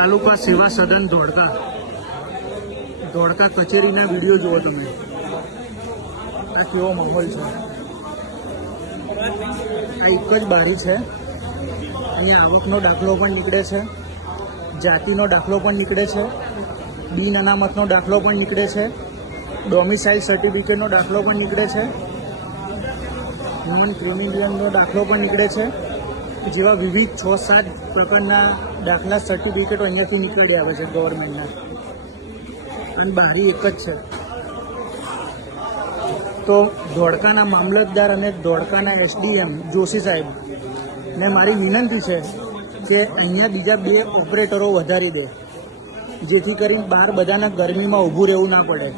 તાલુકા સેવા સદન ધોળકા કચેરીના વિડીયો જુઓ તમે. આ કેવો માહોલ છે. આ એક જ બારી છે. અહીંયા આવકનો દાખલો પણ નીકળે છે, જાતિનો દાખલો પણ નીકળે છે, બિન અનામતનો દાખલો પણ નીકળે છે, ડોમિસાઇલ સર્ટિફિકેટનો દાખલો પણ નીકળે છે, હ્યુમન ક્રિમિલિયનનો દાખલો પણ નીકળે છે, જેવા વિવિધ 6-7 પ્રકારના દાખલા સર્ટિફિકેટો અહીંયાથી નીકળી આવે છે ગવર્મેન્ટના. અને બારી એક જ છે. તો ધોળકાના મામલતદાર અને ધોળકાના એસડીએમ જોશી સાહેબ ને મારી વિનંતી છે કે અહીંયા બીજા 2 ઓપરેટરો વધારી દે, જેથી કરીને બહાર બધાને ગરમીમાં ઊભું રહેવું ના પડે.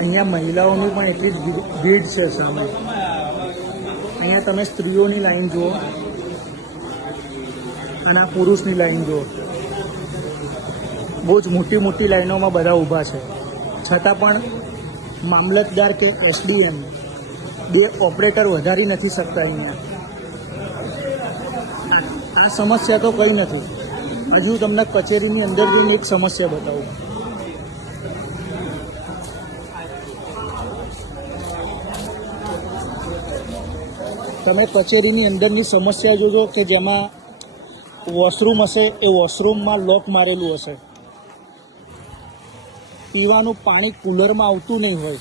અહીંયા મહિલાઓની પણ એટલી જ ભીડ છે સામે. અહીંયા તમે સ્ત્રીઓની લાઈન જુઓ અને આ પુરુષની લાઈન જુઓ. બહુ જ મોટી મોટી લાઈનોમાં બધા ઊભા છે, છતાં પણ મામલતદાર કે એસડીએમ 2 ઓપરેટર વધારી નથી શકતા. અહીંયા આ સમસ્યા તો કંઈ નથી. હજુ તમને કચેરીની અંદર જઈને એક સમસ્યા બતાવું. તમે કચેરીની અંદરની સમસ્યા જોજો કે જેમાં વોશરૂમ હશે, એ વોશરૂમમાં લોક મારેલું હશે. પીવાનું પાણી કુલરમાં આવતું નહીં હોય.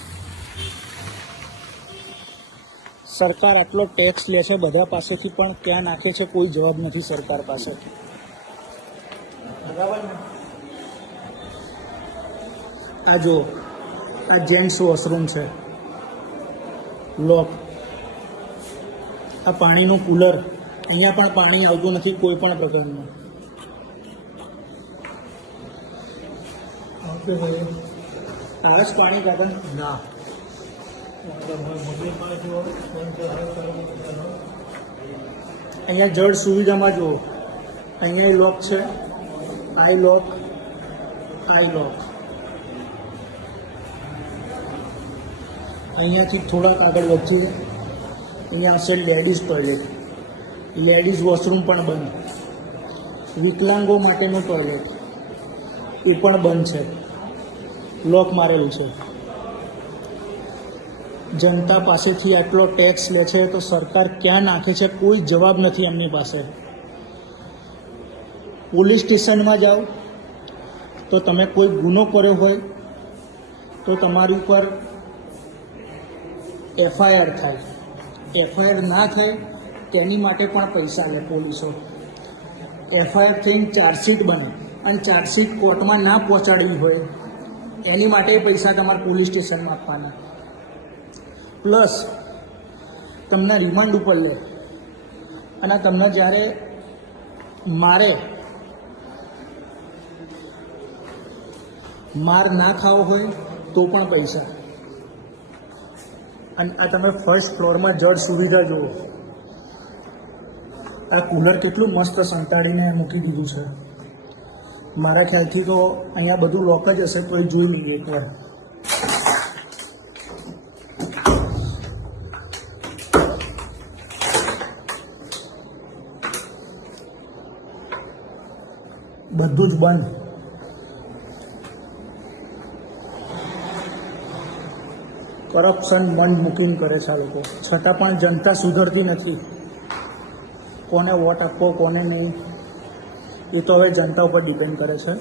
સરકાર આટલો ટેક્સ લે છે બધા પાસેથી, પણ ક્યાં નાખે છે કોઈ જવાબ નથી સરકાર પાસે. આ જો આ જેન્ટ્સ વોશરૂમ છે, લોક. આ પાણીનું કુલર, અહીંયા પણ પાણી આવતું નથી કોઈ પણ પ્રકારનું. આવે જ પાણી કાઢન ના. અહીંયા જળ સુવિધામાં જુઓ, અહીંયા લોક છે, આઈ લોક, આઈ લોક. અહીંયાથી થોડાક આગળ વધીએ, અહીંયા હશે લેડીઝ ટોયલેટ. લેડીઝ વોશરૂમ પણ બંધ. વિકલાંગો માટેનું ટોયલેટ એ પણ બંધ છે, લોક મારેલું છે. જનતા પાસેથી આટલો ટેક્સ લે છે તો સરકાર ક્યાં નાખે છે કોઈ જવાબ નથી એમની પાસે. પોલીસ સ્ટેશનમાં જાઓ તો તમે કોઈ ગુનો કર્યો હોય તો તમારી ઉપર એફઆઈઆર થાય. એફઆઈઆર ના થાય તેની માટે પણ પૈસા લે પોલીસો. એફઆઈઆર થઈને ચાર્જશીટ બને અને ચાર્જશીટ કોર્ટમાં ના પહોંચાડવી હોય એની માટે પૈસા તમારે પોલીસ સ્ટેશનમાં આપવાના. પ્લસ તમને રિમાન્ડ ઉપર લે અને તમને જ્યારે માર ના ખાવો હોય તો પણ પૈસા. અને આ તમે ફર્સ્ટ ફ્લોરમાં જળ સુવિધા જુઓ. આ કુલર કેટલું મસ્ત સંતાડીને મૂકી દીધું છે. મારા ખ્યાલથી તો અહીંયા બધું લોક જ હશે, તો એ જોઈ લઈએ એકવાર. બધું જ બંધ. કરપ્શન બંધ મૂકીને કરે છે આ લોકો, છતાં પણ જનતા સુધરતી નથી. કોને વોટ આપવો કોને નહીં એ તો હવે જનતા ઉપર ડિપેન્ડ કરે છે.